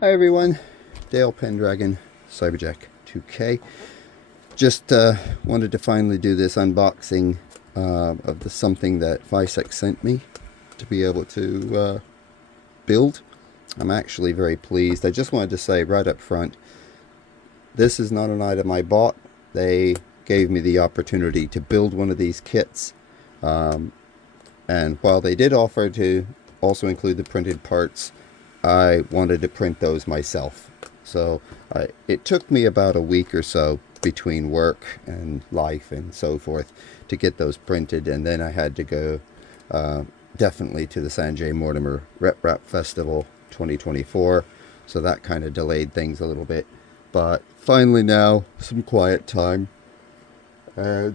Hi everyone, Dale Pendragon, Cyberjack 2K. Just wanted to finally do this unboxing of something that FYSETC sent me to be able to build. I'm actually very pleased. I just wanted to say right up front, this is not an item I bought. They gave me the opportunity to build one of these kits. And while they did offer to also include the printed parts, I wanted to print those myself. So it took me about a week or so between work and life and so forth to get those printed, and then I had to go definitely to the Sanjay Mortimer Rep Festival 2024, so that kind of delayed things a little bit. But finally now, some quiet time. I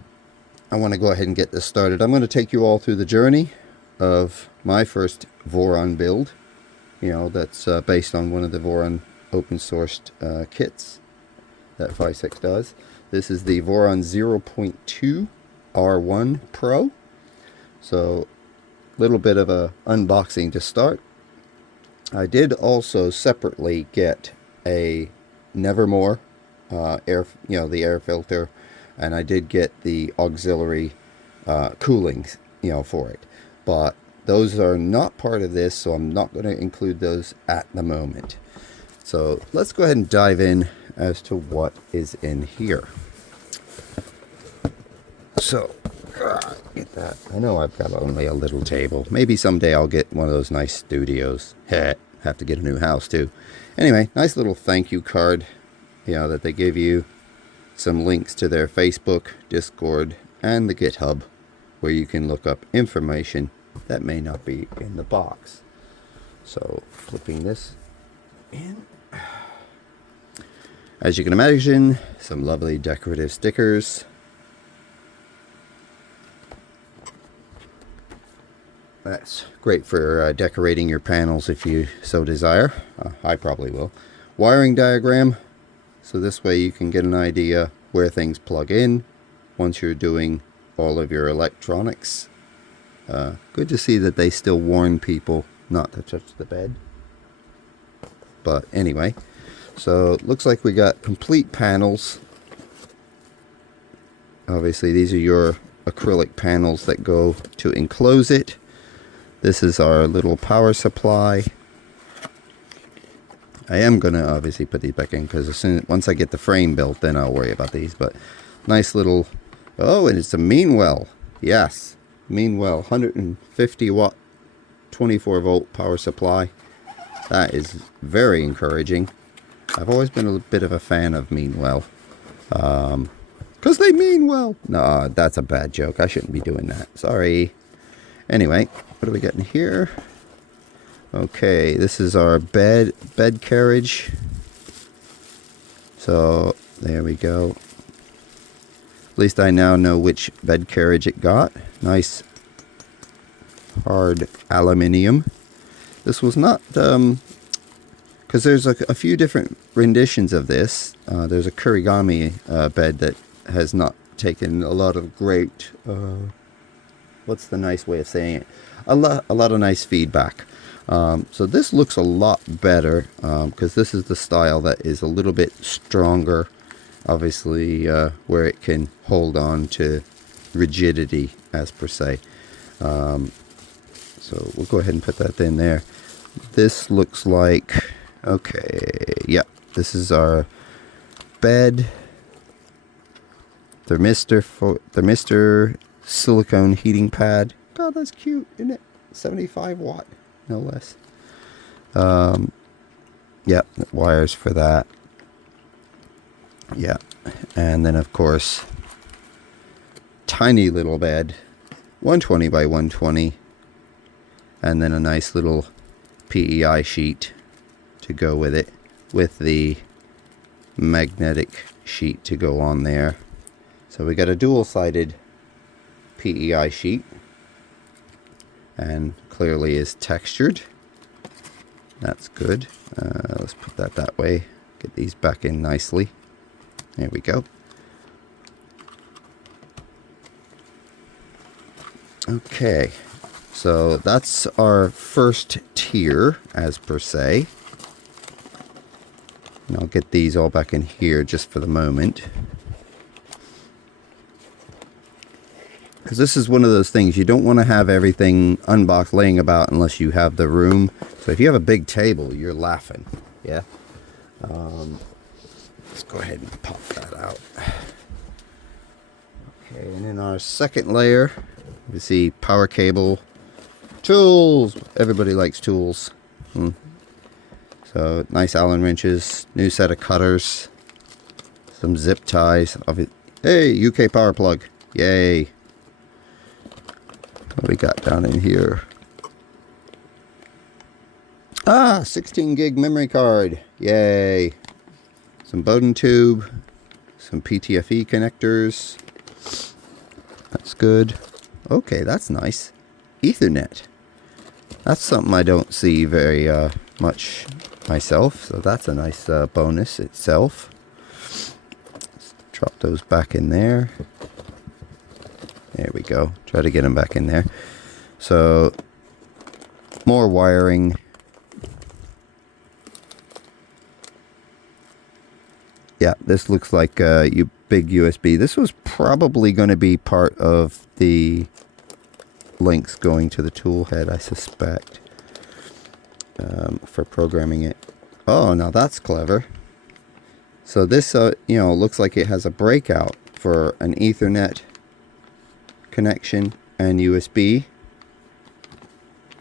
want to go ahead and get this started. I'm going to take you all through the journey of my first Voron build. You know, that's based on one of the Voron open sourced kits that FYSETC does. This is the Voron 0.2 R1 Pro. So a little bit of a unboxing to start. I did also separately get a Nevermore air, the air filter, and I did get the auxiliary cooling, for it. But those are not part of this, so I'm not going to include those at the moment. So let's go ahead and dive in as to what is in here. So, get that. I know I've got only a little table. Maybe someday I'll get one of those nice studios. Have to get a new house too. Anyway, nice little thank you card, that they give you. Some links to their Facebook, Discord, and the GitHub, where you can look up information that may not be in the box. So flipping this in, as you can imagine, some lovely decorative stickers. That's great for decorating your panels if you so desire. I probably will. Wiring diagram, so this way you can get an idea where things plug in once you're doing all of your electronics. Good to see that they still warn people not to touch the bed. But anyway, so it looks like we got complete panels. Obviously these are your acrylic panels that go to enclose it. This is our little power supply. I am going to obviously put these back in because once I get the frame built, then I'll worry about these. But nice little, oh, and it's a Meanwell. Yes. Meanwell, 150 watt 24 volt power supply. That is very encouraging. I've always been a bit of a fan of Meanwell, because they mean well. No, that's a bad joke. I shouldn't be doing that. Sorry. Anyway, what do we got in here? Okay, this is our bed carriage. So there we go. At least I now know which bed carriage it got. Nice hard aluminium. This was not, because there's a few different renditions of this. There's a Kurigami bed that has not taken a lot of great, what's the nice way of saying it? A lot of nice feedback. So this looks a lot better, because this is the style that is a little bit stronger. Obviously, where it can hold on to rigidity, as per se. So we'll go ahead and put that in there. This looks like, okay, yeah, this is our bed thermistor silicone heating pad. God, that's cute, isn't it? 75 watt, no less. Yeah, wires for that. Yeah, and then of course, tiny little bed, 120 by 120, and then a nice little PEI sheet to go with it, with the magnetic sheet to go on there. So we got a dual-sided PEI sheet, and clearly is textured. That's good. Let's put that way. Get these back in nicely. There we go. Okay, so that's our first tier, as per se. And I'll get these all back in here just for the moment. Because this is one of those things, you don't want to have everything unboxed laying about unless you have the room. So if you have a big table, you're laughing. Yeah. Let's go ahead and pop that out. Okay, and in our second layer, we see power cable, tools. Everybody likes tools. So nice Allen wrenches, new set of cutters, some zip ties. Hey, UK power plug. Yay. What do we got down in here? 16 gig memory card. Yay. Some Bowden tube, some PTFE connectors. That's good. Okay, that's nice. Ethernet. That's something I don't see very much myself, so that's a nice bonus itself. Let's drop those back in there. There we go. Try to get them back in there. So, more wiring. Yeah, this looks like a big USB. This was probably going to be part of the links going to the tool head, I suspect, for programming it. Oh, now that's clever. So this, you know, looks like it has a breakout for an Ethernet connection and USB.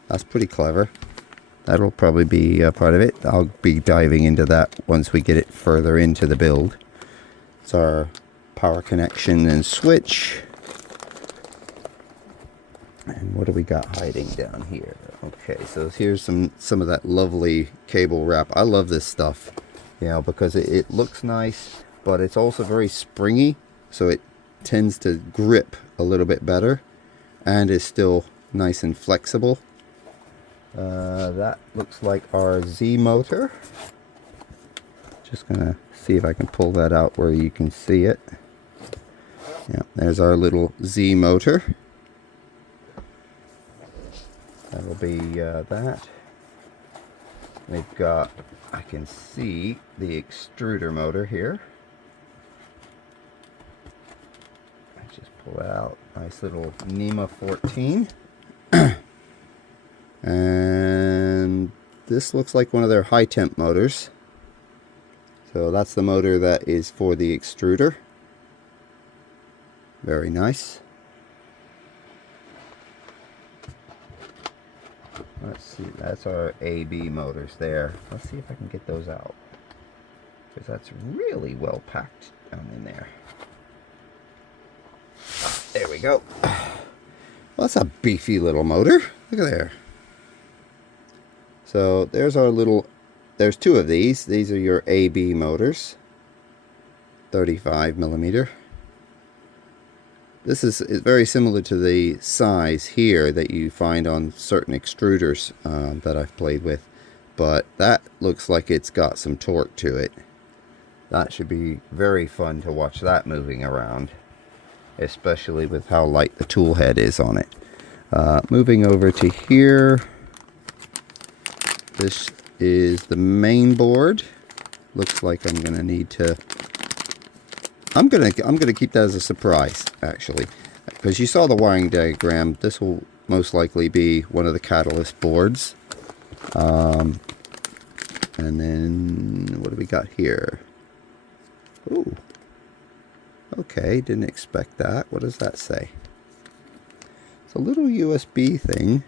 That's pretty clever. That'll probably be part of it. I'll be diving into that once we get it further into the build. It's our power connection and switch. And what do we got hiding down here? Okay, so here's some of that lovely cable wrap. I love this stuff, you know, because it looks nice, but it's also very springy, so it tends to grip a little bit better and is still nice and flexible. That looks like our Z motor. Just gonna see if I can pull that out where you can see it. Yeah, there's our little Z motor. That'll be that. We've got, I can see the extruder motor here. Let's just pull that out. Nice little NEMA 14. And this looks like one of their high temp motors. So that's the motor that is for the extruder. Very nice. Let's see, that's our AB motors there. Let's see if I can get those out, because that's really well packed down in there. There we go. Well, that's a beefy little motor. Look at there. So there's our little, there's two of these. These are your AB motors, 35 millimeter. This is very similar to the size here that you find on certain extruders that I've played with, but that looks like it's got some torque to it. That should be very fun to watch that moving around, especially with how light the tool head is on it. Moving over to here, this is the main board. Looks like I'm gonna need to. I'm gonna keep that as a surprise, actually, because you saw the wiring diagram. This will most likely be one of the catalyst boards. And then what do we got here? Ooh. Okay, didn't expect that. What does that say? It's a little USB thing.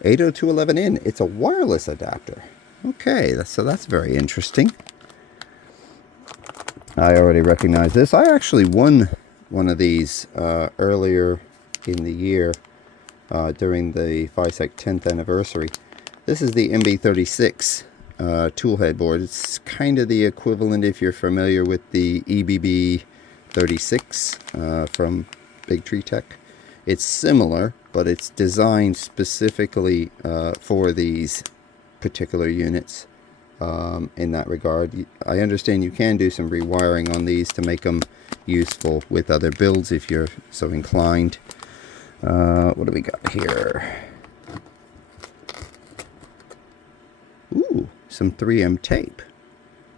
802.11n. It's a wireless adapter. Okay, so that's very interesting. I already recognize this. I actually won one of these earlier in the year during the FYSETC 10th anniversary. This is the MB36 toolhead board. It's kind of the equivalent, if you're familiar with the EBB 36 from Big Tree Tech. It's similar, but it's designed specifically for these particular units. In that regard, I understand you can do some rewiring on these to make them useful with other builds if you're so inclined. What do we got here? Ooh, some 3M tape.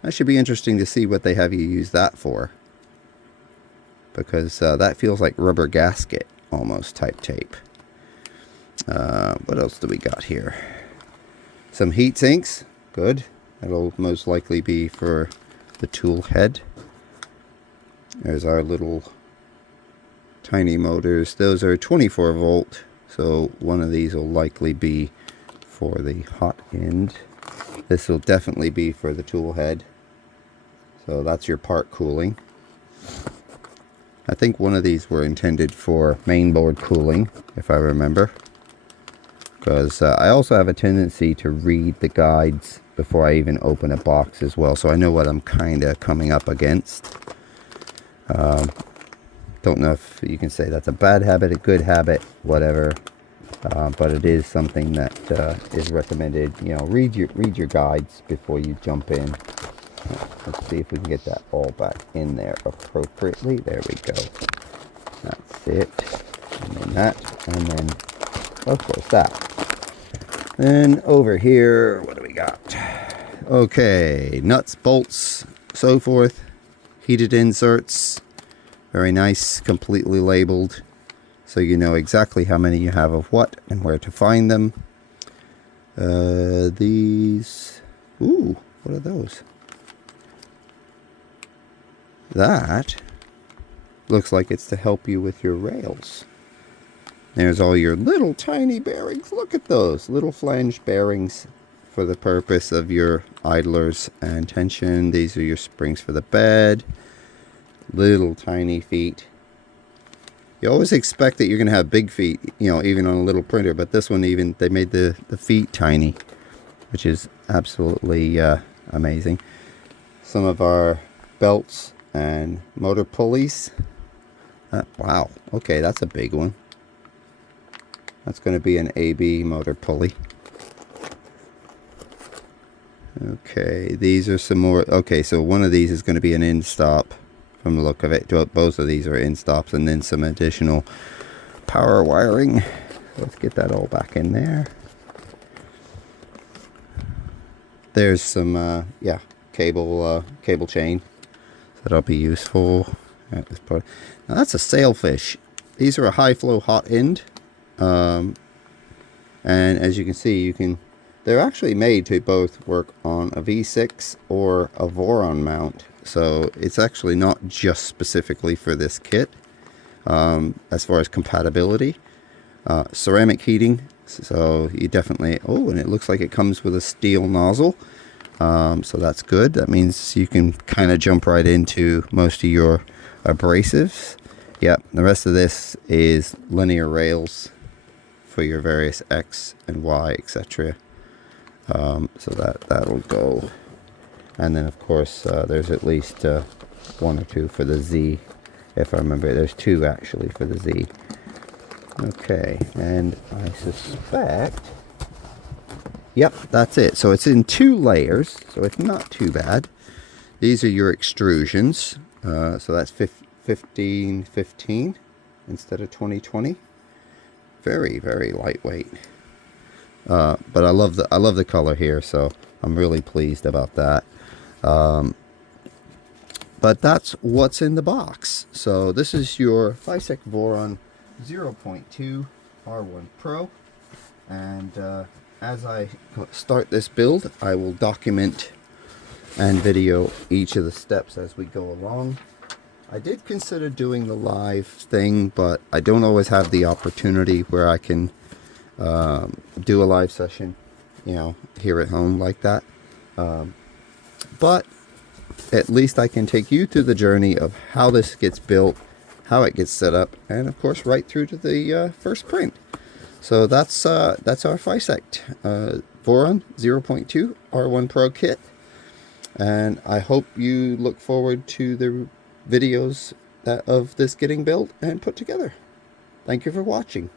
That should be interesting to see what they have you use that for, because that feels like rubber gasket almost type tape. What else do we got here? Some heat sinks. Good. That'll most likely be for the tool head. There's our little tiny motors. Those are 24 volt, so one of these will likely be for the hot end. This will definitely be for the tool head. So that's your part cooling. I think one of these were intended for mainboard cooling, if I remember. Because I also have a tendency to read the guides before I even open a box as well, so I know what I'm kind of coming up against. Don't know if you can say that's a bad habit, a good habit, whatever. But it is something that is recommended. You know, read your guides before you jump in. Let's see if we can get that all back in there appropriately. There we go. That's it. And then that, and then of course that. Then over here, what do we got? Okay, nuts, bolts, so forth. Heated inserts. Very nice, completely labeled, so you know exactly how many you have of what and where to find them. These, ooh, what are those? That looks like it's to help you with your rails. There's all your little tiny bearings. Look at those little flange bearings for the purpose of your idlers and tension. These are your springs for the bed. Little tiny feet. You always expect that you're going to have big feet, you know, even on a little printer, but this one, even they made the feet tiny, which is absolutely amazing. Some of our belts and motor pulleys. Wow, okay, that's a big one. That's going to be an AB motor pulley. Okay, these are some more. Okay, so one of these is going to be an end stop from the look of it. Both of these are end stops, and then some additional power wiring. Let's get that all back in there. There's some yeah, cable chain that'll be useful at this part. Now that's a sailfish. These are a high flow hot end, and as you can see, they're actually made to both work on a V6 or a Voron mount. So it's actually not just specifically for this kit. As far as compatibility, ceramic heating, so you definitely, oh, and it looks like it comes with a steel nozzle, so that's good. That means you can kind of jump right into most of your abrasives. Yep, the rest of this is linear rails for your various X and Y, etc. So that'll go. And then of course there's at least one or two for the Z, if I remember. There's two actually for the Z. Okay, and I suspect, yep, that's it. So it's in 2 layers, so it's not too bad. These are your extrusions, so that's 1515 instead of 2020. Very, very lightweight. But I love the color here, so I'm really pleased about that. But that's what's in the box. So this is your FYSETC Voron 0.2 R1 Pro, and as I start this build, I will document and video each of the steps as we go along. I did consider doing the live thing, but I don't always have the opportunity where I can do a live session, you know, here at home like that. But at least I can take you through the journey of how this gets built, how it gets set up, and of course right through to the first print. So that's our FYSETC Voron 0.2 R1 Pro kit, and I hope you look forward to the videos of this getting built and put together. Thank you for watching.